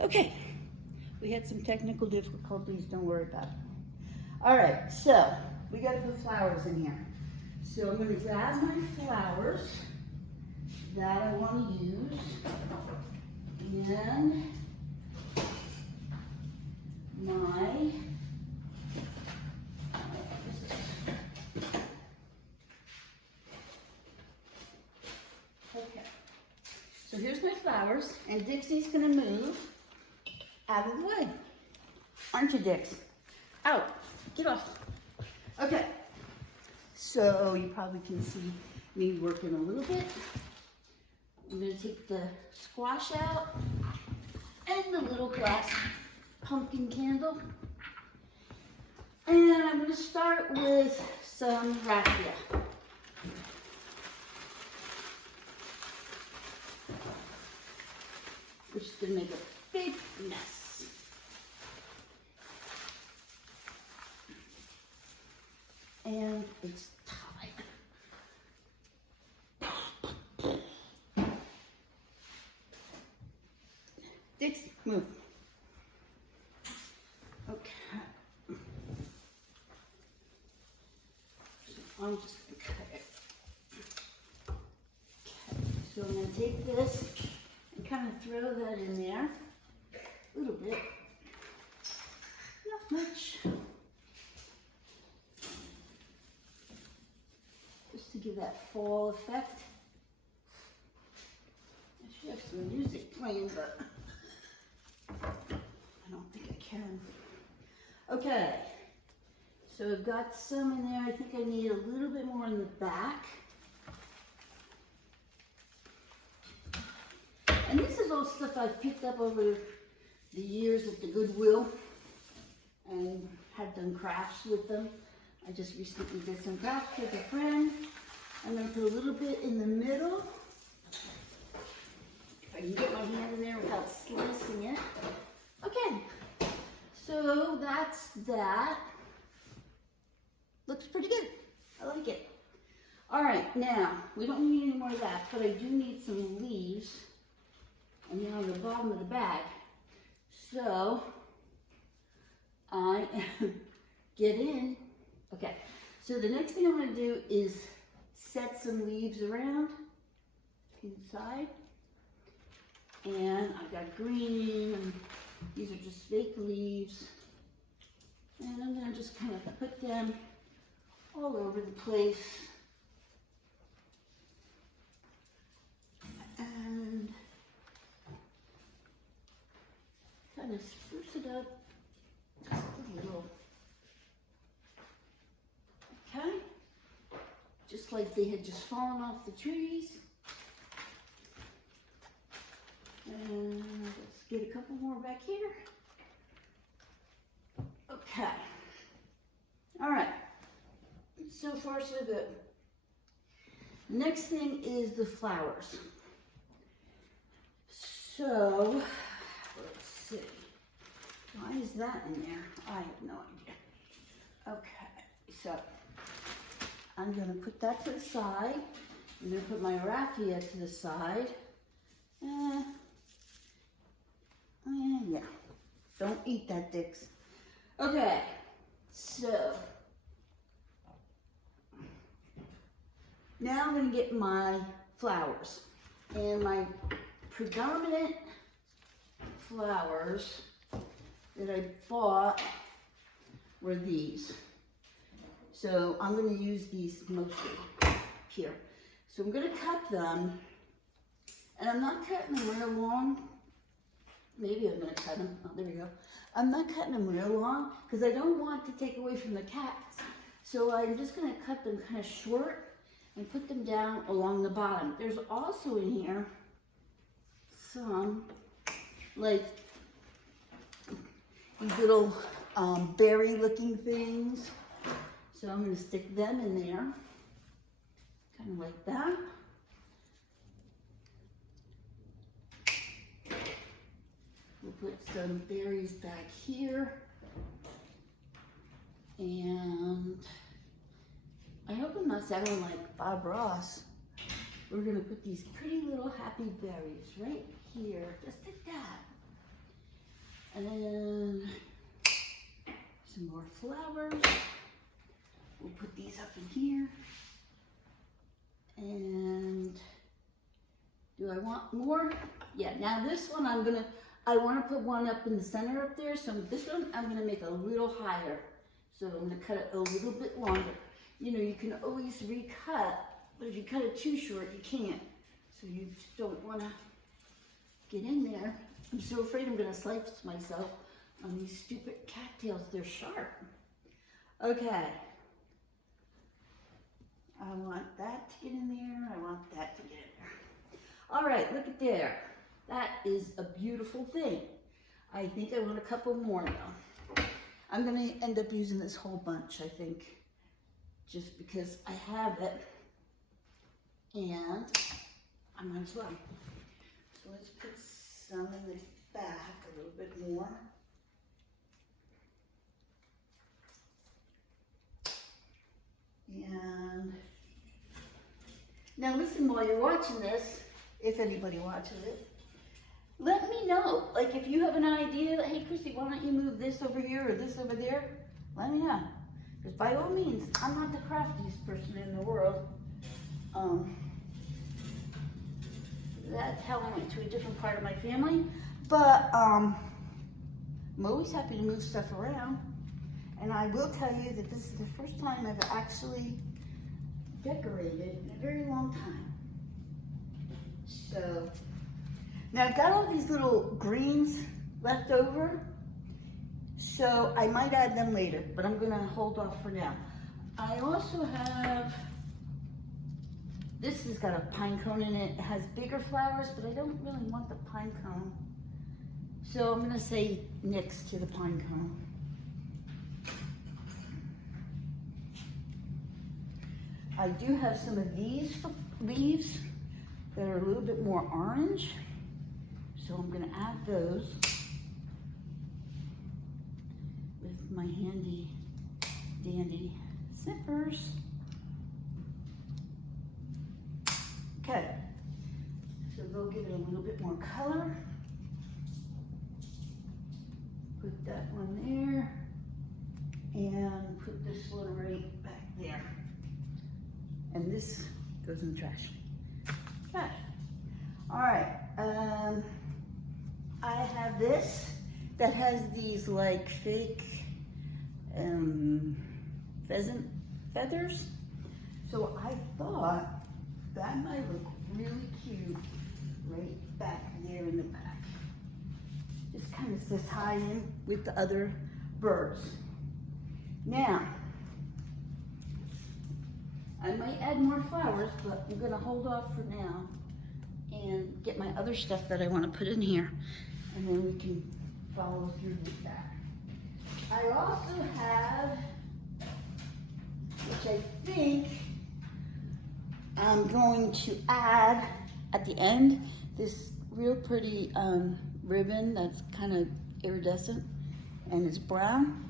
Okay, we had some technical difficulties, don't worry about it. All right, so we gotta put flowers in here. So I'm gonna grab my flowers that I wanna use, and my, okay. So here's my flowers, and Dixie's gonna move out of the way. Aren't you, Dix? Out, get off. Okay, so you probably can see me working a little bit. I'm gonna take the squash out and the little glass pumpkin candle. And I'm gonna start with some raffia. Which is gonna make a big mess. And it's tied. Dix, move. Okay. So I'm just gonna cut it. Okay. So I'm gonna take this and kind of throw that in there. A little bit. Not much. Just to give that fall effect. I should have some music playing, but I don't think I can. Okay, so I've got some in there. I think I need a little bit more in the back. And this is all stuff I've picked up over the years at the Goodwill and have done crafts with them. I just recently did some crafts with a friend. I'm going to put a little bit in the middle. If I can get my hand in there without slicing it. Okay, so that's that. Looks pretty good. I like it. All right, now, we don't need any more of that, but I do need some leaves. And they're on the bottom of the bag. So, I am getting, okay. So the next thing I'm gonna do is set some leaves around inside. And I've got green, and these are just fake leaves. And I'm gonna just kind of put them all over the place. And kind of spruce it up just a little. Okay? Just like they had just fallen off the trees. And let's get a couple more back here. Okay. All right. So far, so good. Next thing is the flowers. So, let's see. Why is that in there? I have no idea. Okay, so I'm going to put that to the side. I'm going to put my raffia to the side. Yeah. Don't eat that, Dix. Okay, so now I'm going to get my flowers. And my predominant flowers that I bought were these. So I'm going to use these mostly here. So I'm going to cut them, and I'm not cutting them real long. Maybe I'm going to cut them. Oh, there we go. I'm not cutting them real long because I don't want to take away from the cats. So I'm just going to cut them kind of short and put them down along the bottom. There's also in here some like these little berry looking things. So I'm going to stick them in there, kind of like that. We'll put some berries back here. And I hope I'm not sounding like Bob Ross. We're going to put these pretty little happy berries right here, just like that. And some more flowers. We'll put these up in here. And do I want more? Yeah, now this one I want to put one up in the center up there. So this one I'm going to make a little higher. So I'm going to cut it a little bit longer. You know, you can always recut, but if you cut it too short, you can't. So you just don't want to get in there. I'm so afraid I'm going to slice myself on these stupid cattails. They're sharp. Okay. I want that to get in there. I want that to get in there. All right, look at there. That is a beautiful thing. I think I want a couple more though. I'm going to end up using this whole bunch, I think, just because I have it. And I might as well. So let's put some in the back a little bit more. And now listen, while you're watching this, if anybody watches it, let me know. Like if you have an idea, hey Chrissy, why don't you move this over here or this over there? Let me know. Because by all means, I'm not the craftiest person in the world. That's how I went to a different part of my family. But I'm always happy to move stuff around. And I will tell you that this is the first time I've actually decorated in a very long time. So, now I've got all these little greens left over. So I might add them later, but I'm gonna hold off for now. I also have, this has got a pine cone in it. It has bigger flowers, but I don't really want the pine cone. So I'm gonna say next to the pine cone. I do have some of these leaves that are a little bit more orange. So I'm gonna add those with my handy dandy zippers. Okay, so they'll give it a little bit more color. Put that one there and put this one right back there. And this goes in the trash. Trash. All right. I have this that has these like fake pheasant feathers. So I thought that might look really cute right back there in the back. Just kind of to tie in with the other birds. Now, I might add more flowers, but I'm gonna hold off for now and get my other stuff that I want to put in here, and then we can follow through with that. I also have, which I think I'm going to add at the end, this real pretty ribbon that's kind of iridescent and it's brown.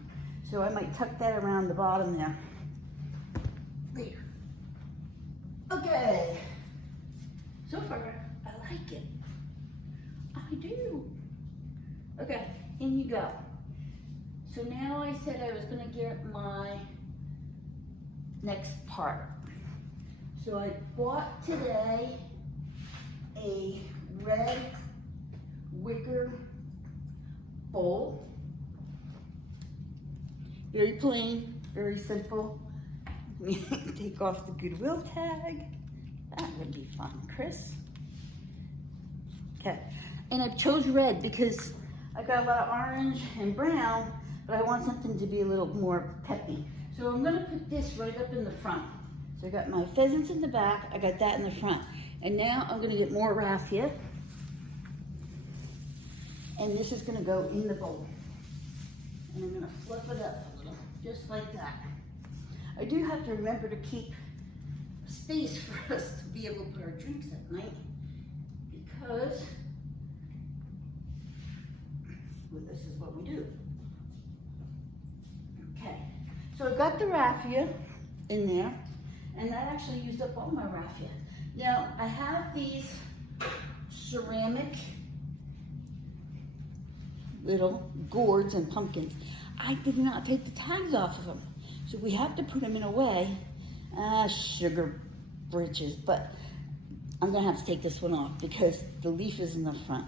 So I might tuck that around the bottom there. Later. Okay. So far, I like it. I do. Okay, in you go. So now I said I was gonna get my next part. So I bought today a red wicker bowl. Very plain, very simple. Take off the Goodwill tag. That would be fun, Chris. Okay, and I chose red because I got a lot of orange and brown, but I want something to be a little more peppy. So I'm gonna put this right up in the front. So I got my pheasants in the back, I got that in the front. And now I'm gonna get more raffia. And this is gonna go in the bowl. And I'm gonna flip it up a little, just like that. I do have to remember to keep space for us to be able to put our drinks at night, because well, this is what we do. Okay, so I've got the raffia in there, and that actually used up all my raffia. Now, I have these ceramic little gourds and pumpkins. I did not take the tags off of them. So we have to put them in a way, sugar britches, but I'm gonna have to take this one off because the leaf is in the front.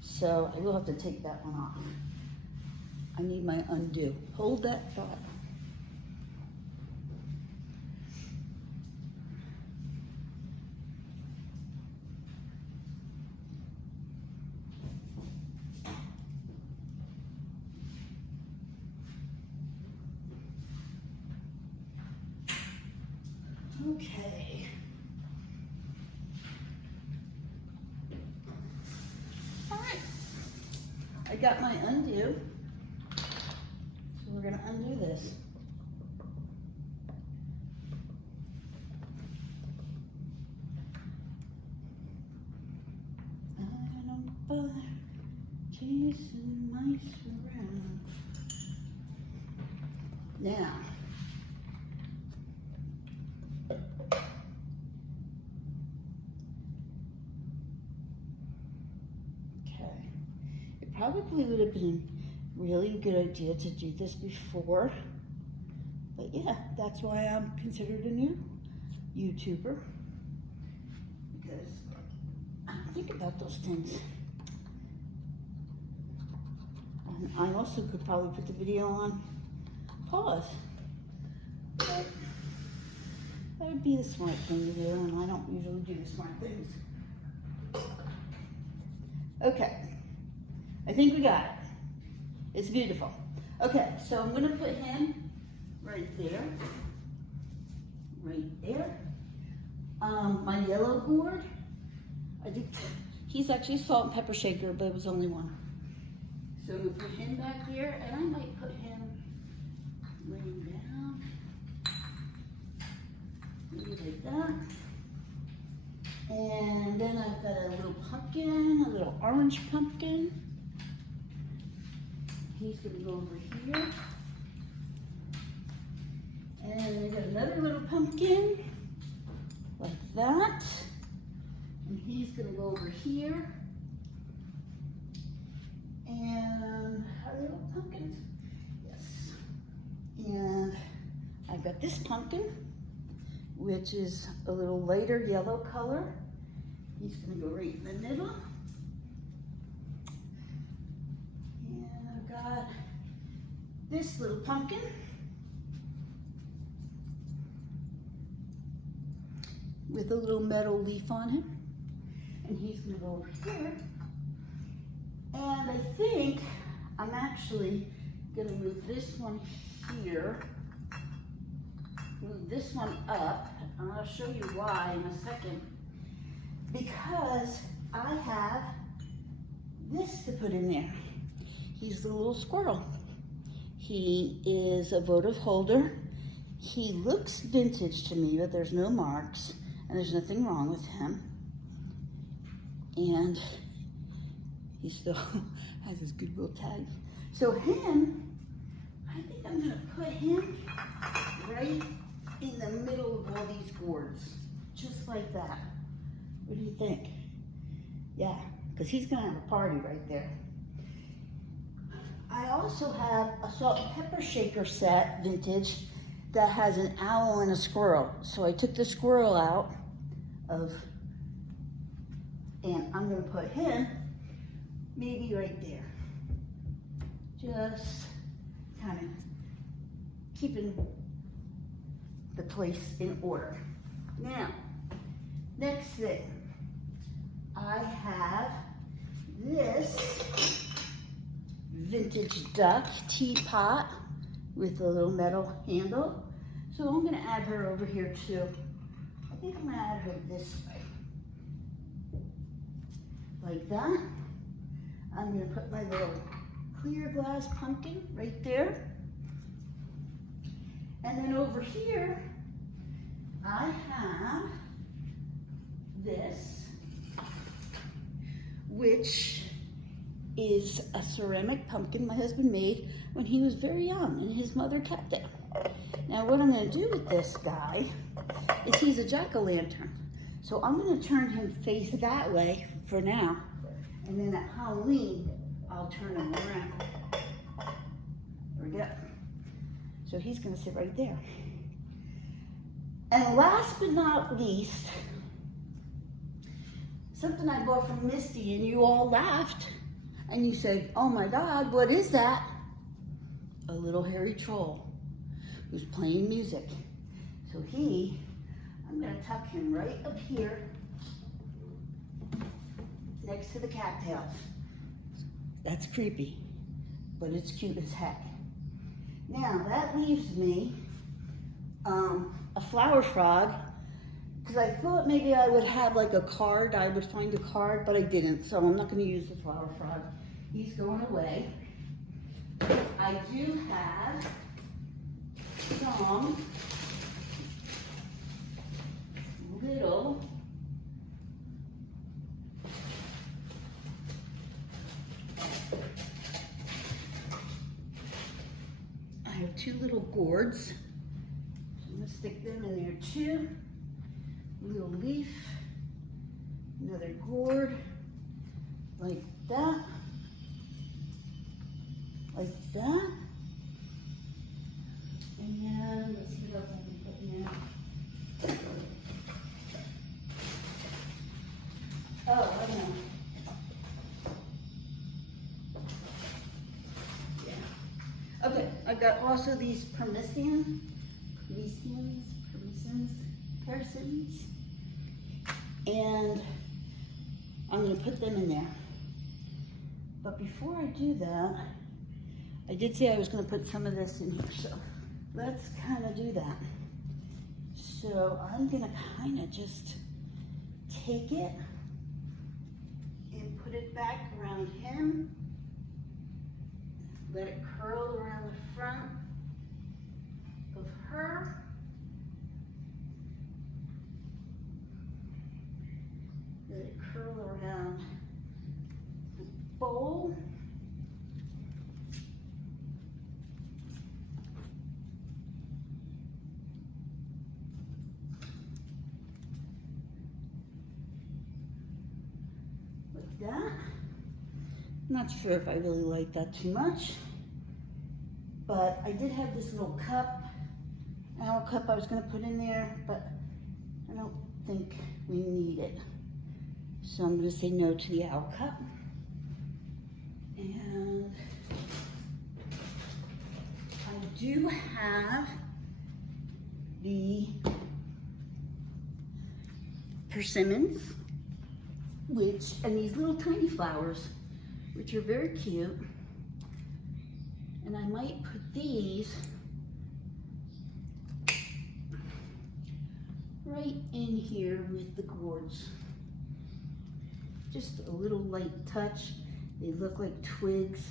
So I will have to take that one off. I need my undo. Hold that thought. Okay. All right. I got my undo. So we're gonna undo this. I don't bother chasing mice around. Now. Probably would have been really a good idea to do this before, but yeah, that's why I'm considered a new YouTuber, because I don't think about those things. And I also could probably put the video on pause, but that would be the smart thing to do, and I don't usually do the smart things. Okay. I think we got it. It's beautiful. Okay, so I'm gonna put him right there. Right there. My yellow gourd, I think he's actually a salt and pepper shaker, but it was only one. So I'm gonna put him back there, and I might put him laying down. Maybe like that. And then I've got a little pumpkin, a little orange pumpkin. He's gonna go over here. And we got another little pumpkin, like that. And he's gonna go over here. And are there little pumpkins? Yes. And I've got this pumpkin, which is a little lighter yellow color. He's gonna go right in the middle. Got this little pumpkin with a little metal leaf on him, and he's gonna go over here. And I think I'm actually gonna move this one here, move this one up, and I'll show you why in a second, because I have this to put in there. He's the little squirrel. He is a votive holder. He looks vintage to me, but there's no marks, and there's nothing wrong with him. And he still has his Goodwill tag. So him, I think I'm gonna put him right in the middle of all these gourds, just like that. What do you think? Yeah, because he's gonna have a party right there. I also have a salt and pepper shaker set, vintage, that has an owl and a squirrel. So I took the squirrel out of, and I'm gonna put him maybe right there. Just kind of keeping the place in order. Now, next thing, I have this vintage duck teapot with a little metal handle. So I'm gonna add her over here too. I think I'm gonna add her this way. Like that. I'm gonna put my little clear glass pumpkin right there. And then over here, I have this, which is a ceramic pumpkin my husband made when he was very young, and his mother kept it. Now what I'm gonna do with this guy is he's a jack-o'-lantern. So I'm gonna turn him face that way for now, and then at Halloween, I'll turn him So he's gonna sit right there. And last but not least, something I bought from Misty, and you all laughed and you said, oh my God, what is that? A little hairy troll who's playing music. So I'm gonna tuck him right up here next to the cattails. That's creepy, but it's cute as heck. Now that leaves me a flower frog, because I thought maybe I would have like a card, I would find a card, but I didn't, so I'm not gonna use the flower frog. He's going away. I do have some little I have two little gourds. I'm gonna stick them in there too. Little leaf, another gourd, like that, like that. And let's see what else I can put in there. Oh, I know. Yeah. Okay, I've got also these persons, and I'm going to put them in there. But before I do that, I did say I was going to put some of this in here, so let's kind of do that. So I'm going to kind of just take it and put it back around him. Let it curl around the front of her. Let it curl around the bowl. Like that. I'm not sure if I really like that too much, but I did have this little cup, owl cup I was going to put in there, but I don't think we need it. So I'm going to say no to the owl cup. And I do have the persimmons, and these little tiny flowers, which are very cute. And I might put these right in here with the gourds. Just a little light touch. They look like twigs.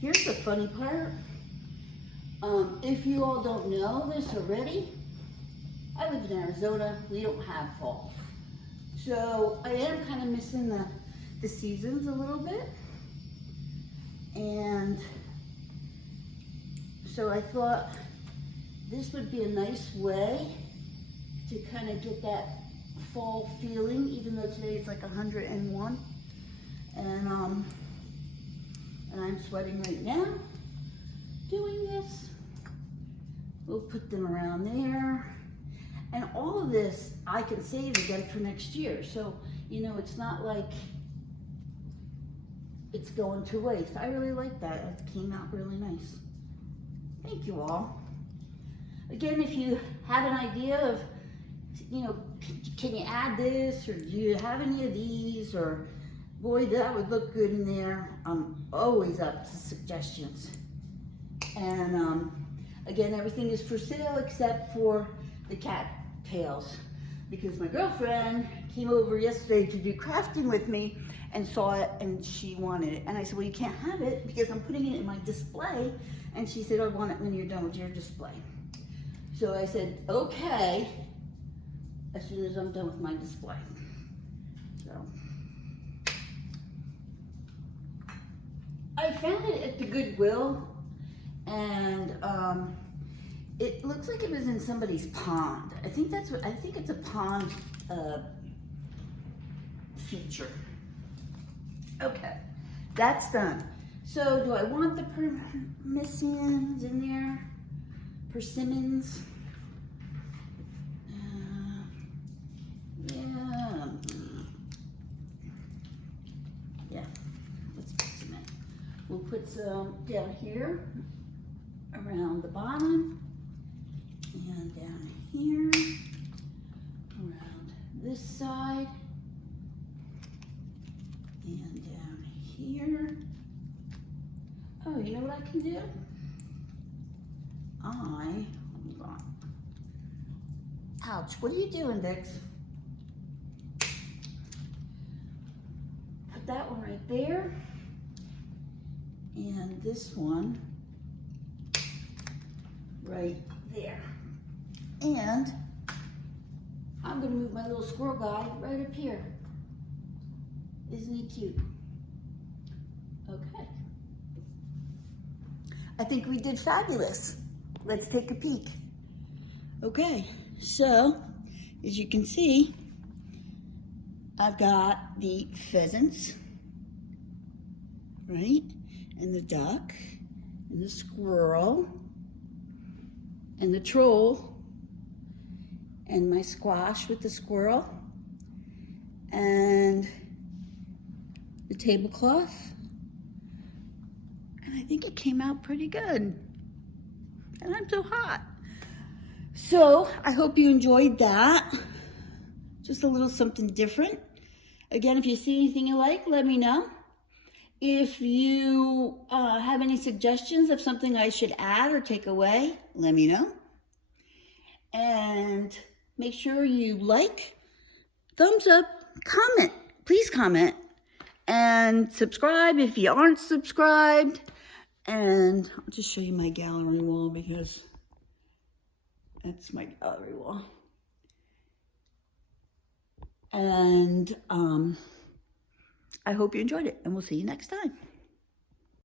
Here's the funny part. If you all don't know this already, I live in Arizona. We don't have fall. So I am kind of missing the seasons a little bit. And so I thought this would be a nice way to kind of get that fall feeling, even though today it's like 101. And I'm sweating right now doing this. We'll put them around there. And all of this I can save and get it for next year. So, you know, it's not like it's going to waste. I really like that. It came out really nice. Thank you all. Again, if you have an idea of, you know, can you add this, or do you have any of these, or boy, that would look good in there. I'm always up to suggestions. And again, everything is for sale except for the cattails, because my girlfriend came over yesterday to do crafting with me and saw it and she wanted it. And I said, well, you can't have it because I'm putting it in my display. And she said, I want it when you're done with your display. So I said, okay, as soon as I'm done with my display. So I found it at the Goodwill, and it looks like it was in somebody's pond. I think it's a pond feature. Okay, that's done. So do I want the persimmons in there? Persimmons? Yeah. Yeah, let's put some in. We'll put some down here, around the bottom, and down here, around this side, and down here. Oh, you know what I can do? Hold on. Ouch, what are you doing, Vix? Put that one right there. And this one right there. And I'm gonna move my little squirrel guy right up here. Isn't he cute? Okay. I think we did fabulous. Let's take a peek. Okay, so as you can see, I've got the pheasants, right? And the duck, and the squirrel, and the troll, and my squash with the squirrel, and the tablecloth. And I think it came out pretty good. And I'm so hot. So I hope you enjoyed that. Just a little something different. Again, if you see anything you like, let me know. If you have any suggestions of something I should add or take away, let me know. And make sure you like, thumbs up, comment. Please comment. And subscribe if you aren't subscribed. And I'll just show you my gallery wall because that's my gallery wall. And I hope you enjoyed it, and we'll see you next time.